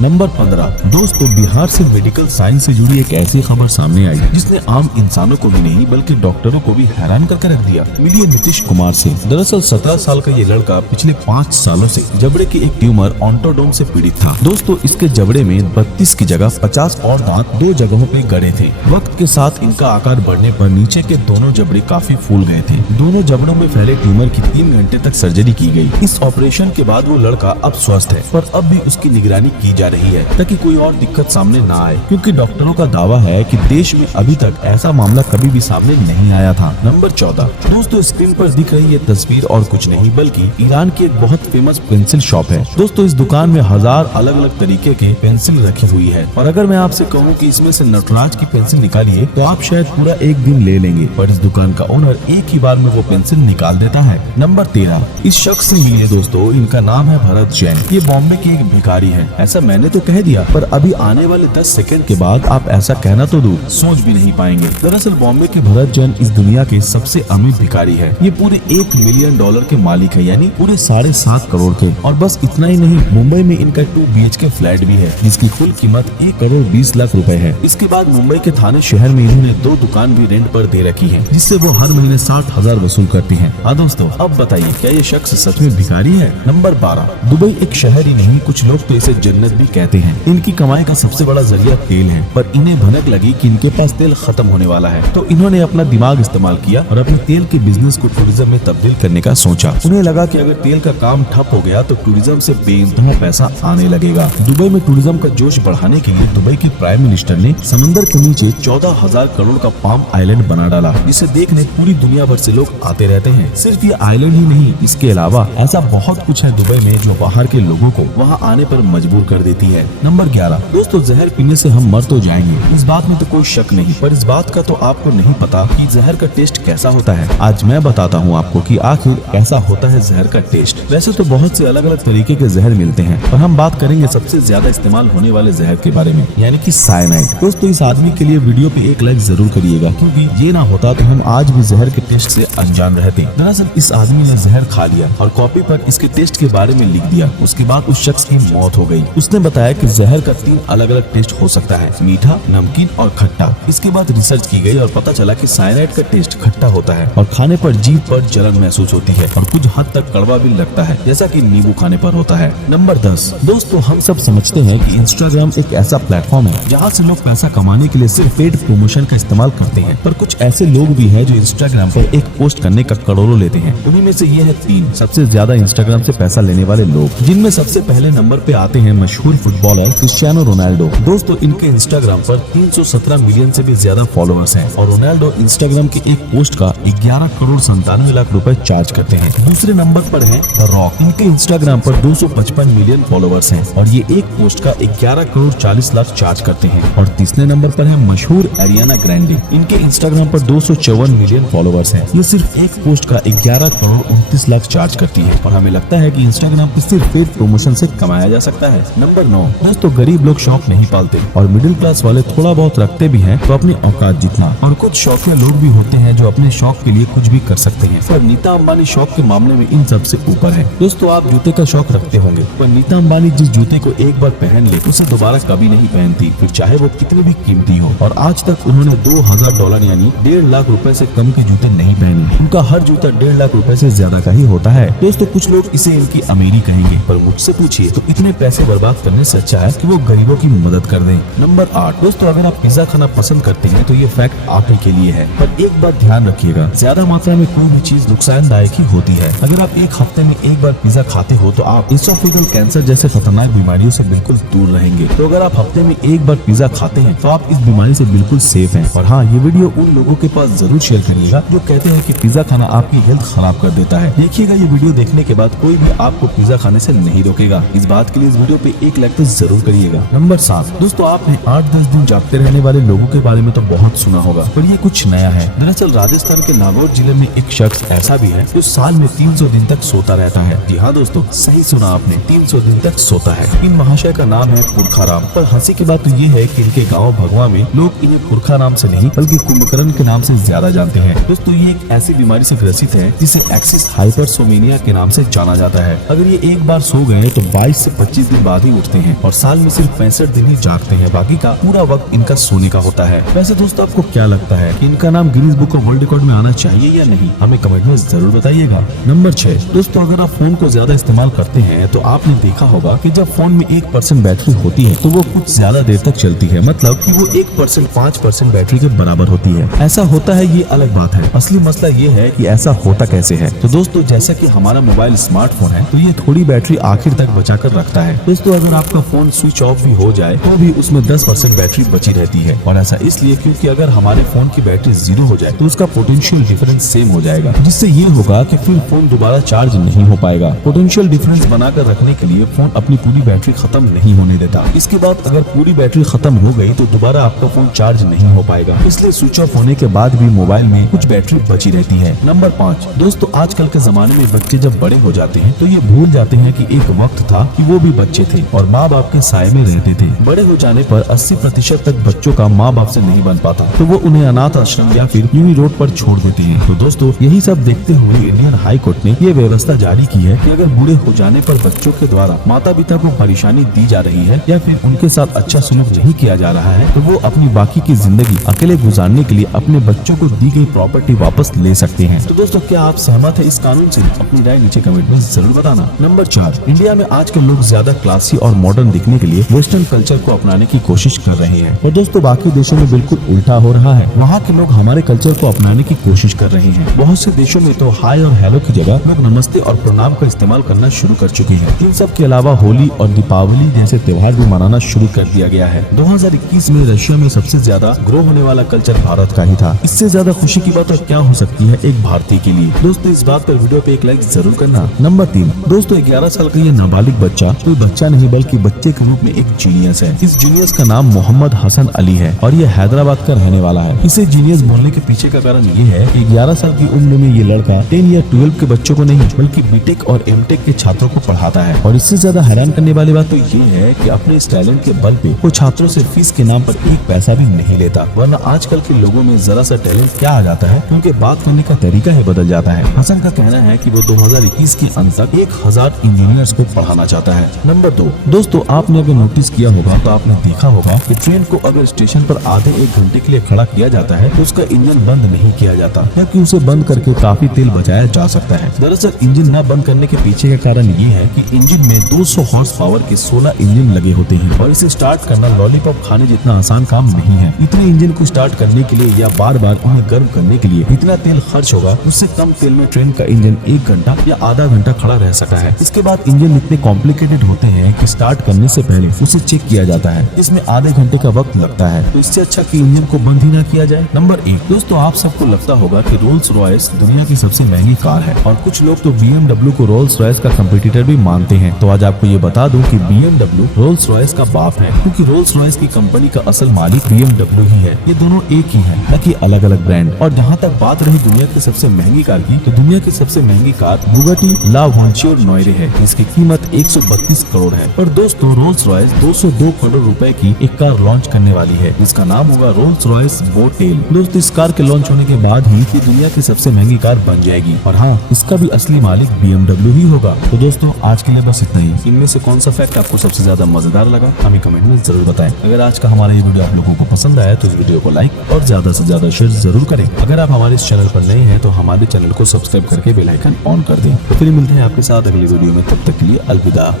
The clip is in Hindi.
नंबर 15 दोस्तों, बिहार से मेडिकल साइंस से जुड़ी एक ऐसी खबर सामने आई जिसने आम इंसानों को भी नहीं बल्कि डॉक्टरों को भी हैरान करके रख दिया। मिलिए नीतीश कुमार से। दरअसल 17 साल का ये लड़का पिछले 5 सालों से जबड़े की एक ट्यूमर ऑन्टोडोम से पीड़ित था। दोस्तों, इसके जबड़े में 32 की जगह 50 और दांत 2 जगहों पे गड़े थे। वक्त के साथ इनका आकार बढ़ने पर नीचे के दोनों जबड़े काफी फूल गए थे। दोनों जबड़ों में फैले ट्यूमर की 3 घंटे तक सर्जरी की गई। इस ऑपरेशन के बाद वो लड़का अब स्वस्थ है, पर अब भी उसकी निगरानी की जा रही है ताकि कोई और दिक्कत सामने ना आए, क्योंकि डॉक्टरों का दावा है कि देश में अभी तक ऐसा मामला कभी भी सामने नहीं आया था। नंबर 14 दोस्तों, स्क्रीन पर दिख रही ये तस्वीर और कुछ नहीं बल्कि ईरान की एक बहुत फेमस पेंसिल शॉप है। दोस्तों, इस दुकान में 1000 अलग अलग तरीके के पेंसिल रखी हुई है, और अगर मैं आपसे कहूँ कि इसमें से नटराज की पेंसिल निकालिए तो आप शायद पूरा एक दिन ले लेंगे, पर इस दुकान का ओनर एक ही बार में वो पेंसिल निकाल देता है। नंबर 13 इस शख्स से मिलिए दोस्तों, इनका नाम है भरत जैन। ये बॉम्बे के एक भिखारी है। ऐसा मैंने तो कह दिया, पर अभी आने वाले 10 सेकंड के बाद आप ऐसा कहना तो दूर सोच भी नहीं पाएंगे। दरअसल बॉम्बे के भरत जैन इस दुनिया के सबसे अमीर भिखारी है। ये पूरे $1 मिलियन के मालिक है, यानी पूरे 7.5 करोड़ के। और बस इतना ही नहीं, मुंबई में इनका 2 BHK फ्लैट भी है जिसकी कुल कीमत 1,20,00,000 रुपए है। इसके बाद मुंबई के थाने शहर में इन्होंने 2 दुकान भी रेंट पर दे रखी है, जिससे वो हर महीने 60,000 वसूल करती है। हाँ दोस्तों, अब बताइए क्या ये शख्स सच में भिखारी है? नंबर 12 दुबई एक शहर ही नहीं, कुछ लोग तो इसे जन्नत भी कहते हैं। इनकी कमाई का सबसे बड़ा जरिया तेल है, पर इन्हें भनक लगी कि इनके पास तेल खत्म होने वाला है, तो इन्होंने अपना दिमाग इस्तेमाल किया और अपने तेल के बिजनेस को टूरिज्म में तब्दील करने का सोचा। उन्हें लगा कि अगर तेल का काम ठप हो गया तो टूरिज्म से बेइंतहा पैसा आने लगेगा। दुबई में टूरिज्म का जोश बढ़ाने के लिए दुबई के प्राइम मिनिस्टर ने समंदर के नीचे 14,000 करोड़ का पाम आइलैंड बना डाला, जिसे देखने पूरी दुनिया भर से लोग आते रहते हैं। सिर्फ ये आइलैंड ही नहीं, इसके अलावा ऐसा बहुत कुछ है दुबई में जो बाहर के लोगों को वहाँ आने पर मजबूर कर देती है। नंबर 11 दोस्तों, जहर पीने से हम मर तो जाएंगे, इस बात में तो कोई शक नहीं, पर इस बात का तो आपको नहीं पता कि जहर का टेस्ट कैसा होता है। आज मैं बताता हूँ आपको कि आखिर कैसा होता है जहर का टेस्ट। वैसे तो बहुत से अलग अलग तरीके के जहर मिलते हैं, पर हम बात करेंगे सबसे ज्यादा इस्तेमाल होने वाले जहर के बारे में, यानी कि साइनाइड। दोस्तों, इस आदमी के लिए वीडियो पे एक लाइक जरूर करिएगा, क्योंकि ये ना होता तो हम आज भी जहर के टेस्ट से अनजान रहते। दरअसल इस आदमी ने जहर खा लिया और कॉपी पर इसके टेस्ट के बारे में लिख दिया। उसके बाद उस शख्स की मौत हो गई। उसने बताया कि जहर का 3 अलग अलग टेस्ट हो सकता है, मीठा, नमकीन और खट्टा। इसके बाद रिसर्च की गई और पता चला कि साइनाइड का टेस्ट खट्टा होता है और खाने पर जीभ पर जलन महसूस होती है और कुछ हद तक कड़वा भी लगता है, जैसा कि नींबू खाने पर होता है। नंबर 10 दोस्तों, हम सब समझते हैं कि इंस्टाग्राम एक ऐसा प्लेटफॉर्म है जहाँ से लोग पैसा कमाने के लिए सिर्फ पेड प्रमोशन का इस्तेमाल करते हैं, पर कुछ ऐसे लोग भी हैं जो इंस्टाग्राम पर एक पोस्ट करने का करोड़ों लेते हैं। उन्हीं में से ये है 3 सबसे ज्यादा इंस्टाग्राम से पैसा लेने वाले लोग, जिनमें सबसे पहले नंबर पे आते हैं मशहूर फुटबॉलर क्रिस्टियानो रोनाल्डो। दोस्तों, इनके इंस्टाग्राम पर 317 मिलियन से भी ज्यादा फॉलोअर्स हैं और रोनाल्डो इंस्टाग्राम के एक पोस्ट का 11,97,00,000 रुपए चार्ज करते हैं। दूसरे नंबर पर है द रॉक। इनके इंस्टाग्राम पर 255 मिलियन फॉलोअर्स हैं और ये एक पोस्ट का 11,40,00,000 चार्ज करते हैं। और तीसरे नंबर पर है मशहूर एरियाना ग्रैंडे। इनके इंस्टाग्राम पर 254 मिलियन फॉलोअर्स हैं। ये सिर्फ एक पोस्ट का 11,29,00,000 चार्ज करती है और हमें लगता है कि इंस्टाग्राम पर सिर्फ पेड प्रमोशन से कमाया जा सकता है। नंबर 9 दोस्तों, गरीब लोग शौक नहीं पालते और मिडिल क्लास वाले थोड़ा बहुत रखते भी हैं, तो अपनी औकात जितना। और कुछ शौकिया लोग भी होते हैं जो अपने शौक के लिए कुछ भी कर सकते हैं, पर नीता अंबानी शौक के मामले में इन सबसे ऊपर है। दोस्तों, आप जूते का शौक रखते होंगे, पर नीता अंबानी जिस जूते को एक बार पहन ले उसे दोबारा कभी नहीं पहनती, फिर चाहे वो कितने भी कीमती हो। और आज तक उन्होंने $2,000 यानी 1.5 लाख रुपए से कम के जूते नहीं पहने। उनका हर जूता 1.5 लाख रुपए से ज्यादा का ही होता है। दोस्तों, कुछ लोग इसे इनकी अमीरी कहेंगे, पर मुझसे पूछिए तो इतने पैसे बर्बाद करने से अच्छा है कि वो गरीबों की मदद कर दें। नंबर 8 दोस्तों, अगर आप पिज्जा खाना पसंद करते हैं तो ये फैक्ट आप ही के लिए है, पर एक बात ध्यान रखिएगा, ज्यादा मात्रा में कोई भी चीज नुकसानदायक ही होती है। अगर आप एक हफ्ते में एक बार पिज्जा खाते हो तो आप इसोफेगल कैंसर जैसे खतरनाक बीमारियों से बिल्कुल दूर रहेंगे। तो अगर आप हफ्ते में एक बार पिज्जा खाते हैं तो आप इस बीमारी से बिल्कुल सेफ हैं। और हाँ, ये वीडियो उन लोगों के पास जरूर शेयर करिएगा जो कहते हैं कि पिज्जा खाना आपकी हेल्थ खराब कर देता है। देखिएगा, ये वीडियो देखने के बाद कोई भी आपको पिज्जा खाने से नहीं रोकेगा। इस बात के लिए इस वीडियो पे एक लाइक तो जरूर करिएगा। नंबर 7 दोस्तों, आपने 8-10 दिन जागते रहने वाले लोगों के बारे में तो बहुत सुना होगा, पर ये कुछ नया है। दरअसल राजस्थान के नागौर जिले में एक शख्स ऐसा भी है जो साल में 300 दिन तक सोता रहता है। जी हाँ दोस्तों, सही सुना आपने, 300 दिन तक सोता है। इन महाशय का नाम है पुरखाराम। पर हंसी की बात तो ये है कि इनके गाँव भगवा में लोग इन्हें पुरखा नाम से नहीं बल्कि कुंभकर्ण के नाम से ज्यादा जानते हैं। दोस्तों, ये एक ऐसी बीमारी से ग्रसित है जिसे एक्सिस हाइपरसोमेनिया के नाम से जाना जाता है। अगर ये एक बार सो गए तो 22 से 25 दिन बाद ही उठते जागते हैं और साल में सिर्फ 65 दिन ही जागते हैं, बाकी का पूरा वक्त इनका सोने का होता है। वैसे दोस्तों आपको क्या लगता है कि इनका नाम Guinness book of world record में आना चाहिए या नहीं? हमें कमेंट में जरूर बताइएगा। नंबर 6 दोस्तों, अगर आप फोन को ज्यादा इस्तेमाल करते हैं तो आपने देखा होगा कि जब फोन में 1% बैटरी होती है तो वो कुछ ज्यादा देर तक चलती है, मतलब कि वो 1% 5% बैटरी के बराबर होती है। ऐसा होता है ये अलग बात है, असली मसला ये है कि ऐसा होता कैसे है। तो दोस्तों जैसा कि हमारा मोबाइल स्मार्टफोन है तो ये थोड़ी बैटरी आखिर तक बचा कर रखता है। दोस्तों अगर आपका फोन स्विच ऑफ भी हो जाए तो भी उसमें 10% बैटरी बची रहती है, और ऐसा इसलिए क्योंकि अगर हमारे फोन की बैटरी 0 हो जाए तो उसका पोटेंशियल डिफरेंस सेम हो जाएगा, जिससे ये होगा कि फिर फोन दोबारा चार्ज नहीं हो पाएगा। पोटेंशियल डिफरेंस बनाकर रखने के लिए फोन अपनी पूरी बैटरी खत्म नहीं होने देता। इसके बाद अगर पूरी बैटरी खत्म हो गई तो दोबारा आपका फोन चार्ज नहीं हो पाएगा, इसलिए स्विच ऑफ होने के बाद भी मोबाइल में कुछ बैटरी बची रहती है। नंबर 5 दोस्तों, आजकल के जमाने में बच्चे जब बड़े हो जाते हैं तो ये भूल जाते हैं कि एक वक्त था कि वो भी बच्चे थे और माँ बाप के साए में रहते थे। बड़े हो जाने पर 80% तक बच्चों का माँ बाप से नहीं बन पाता तो वो उन्हें अनाथ आश्रम या फिर यूं ही रोड पर छोड़ देते हैं। तो दोस्तों यही सब देखते हुए इंडियन हाई कोर्ट ने ये व्यवस्था जारी की है कि अगर बूढ़े हो जाने पर बच्चों के द्वारा माता पिता को परेशानी दी जा रही है या फिर उनके साथ अच्छा सलूक नहीं किया जा रहा है तो वो अपनी बाकी की जिंदगी अकेले गुजारने के लिए अपने बच्चों को दी गई प्रॉपर्टी वापस ले सकते हैं। तो दोस्तों क्या आप सहमत है इस कानून से? अपनी राय नीचे कमेंट में जरूर बताना। नंबर 4 इंडिया में आजकल लोग ज्यादा क्लासी और मॉडर्न दिखने के लिए वेस्टर्न कल्चर को अपनाने की कोशिश कर रहे हैं, और दोस्तों बाकी देशों में बिल्कुल उल्टा हो रहा है। वहाँ के लोग हमारे कल्चर को अपनाने की कोशिश कर रहे हैं। बहुत से देशों में तो हाय और हेलो की जगह लोग नमस्ते और प्रणाम का इस्तेमाल करना शुरू कर चुके हैं। इन सब के अलावा होली और दीपावली जैसे त्योहार भी मनाना शुरू कर दिया गया है। 2021 में रशिया में सबसे ज्यादा ग्रो होने वाला कल्चर भारत का ही था। इससे ज्यादा खुशी की बात और क्या हो सकती है एक भारतीय के लिए। दोस्तों इस बात पर वीडियो पे एक लाइक जरूर करना। नंबर 3 दोस्तों, 11 साल का ये नाबालिग बच्चा कोई बच्चा नहीं बल्कि बच्चे के रूप में एक जीनियस है। इस जीनियस का नाम मोहम्मद हसन अली है और ये हैदराबाद का रहने वाला है। इसे जीनियस बोलने के पीछे का कारण ये है कि 11 साल की उम्र में ये लड़का 10 या 12 के बच्चों को नहीं बल्कि बीटेक और एमटेक के छात्रों को पढ़ाता है। और इससे ज्यादा हैरान करने वाली बात तो ये है कि अपने इस टैलेंट के बल पे वो छात्रों से फीस के नाम पर एक पैसा भी नहीं लेता, वरना आजकल के लोगों में जरा सा टैलेंट क्या आ जाता है क्योंकि बात करने का तरीका ही बदल जाता है। हसन का कहना है कि वो 2021 के अंत तक 1000 इंजीनियर्स को पढ़ाना चाहता है। नंबर 2 दोस्तों, आपने अगर नोटिस किया होगा तो आपने देखा होगा कि ट्रेन को अगर स्टेशन पर आधे 1 घंटे के लिए खड़ा किया जाता है तो उसका इंजन बंद नहीं किया जाता, क्योंकि उसे बंद करके काफी तेल बचाया जा सकता है। दरअसल इंजन न बंद करने के पीछे का कारण ये है कि इंजन में 200 हॉर्स पावर के 16 इंजन लगे होते हैं और इसे स्टार्ट करना लॉलीपॉप खाने जितना आसान काम नहीं है। इतने इंजन को स्टार्ट करने के लिए या बार बार उन्हें गर्म करने के लिए इतना तेल खर्च होगा, उससे कम तेल में ट्रेन का इंजन 1 घंटा या आधा घंटा खड़ा रह सकता है। इसके बाद इंजन इतने कॉम्प्लिकेटेड होते हैं कि स्टार्ट करने से पहले उसे चेक किया जाता है, इसमें आधे घंटे का वक्त लगता है। तो इससे अच्छा कि इंजन को बंद ही ना किया जाए। नंबर 1 दोस्तों, आप सबको लगता होगा कि रोल्स रॉयस दुनिया की सबसे महंगी कार है और कुछ लोग तो BMW को रोल्स रॉयस का कंपटीटर भी मानते हैं। तो आज आपको ये बता दूं कि BMW रोल्स रॉयस का बाप है, क्योंकि रोल्स रॉयस की कंपनी का असल मालिक BMW ही है। ये दोनों एक ही है, न कि अलग अलग ब्रांड। और जहाँ तक बात रही दुनिया की सबसे महंगी कार की, तो दुनिया की सबसे महंगी कार बुगाटी ला वेंचुर है। इसकी कीमत 132 करोड़ है। पर दोस्तों रोल्स रॉयस 202 करोड़ रुपए की एक कार लॉन्च करने वाली है, इसका नाम होगा रोल्स रॉयस बोटेल। दोस्तों इस कार के लॉन्च होने के बाद ही ये दुनिया की सबसे महंगी कार बन जाएगी, और हाँ इसका भी असली मालिक BMW ही होगा। तो दोस्तों आज के लिए बस इतना ही। इनमें से कौन सा फैक्ट आपको सबसे ज्यादा मजेदार लगा हमें कमेंट में जरूर बताएं। अगर आज का हमारा ये वीडियो आप लोगों को पसंद आया तो इस वीडियो को लाइक और ज्यादा से ज्यादा शेयर जरूर करें। अगर आप हमारे इस चैनल पर नए हैं तो हमारे चैनल को सब्सक्राइब करके बेल आइकन ऑन कर दें। तो फिर मिलते हैं आपके साथ अगली वीडियो में, तब तक के लिए अलविदा।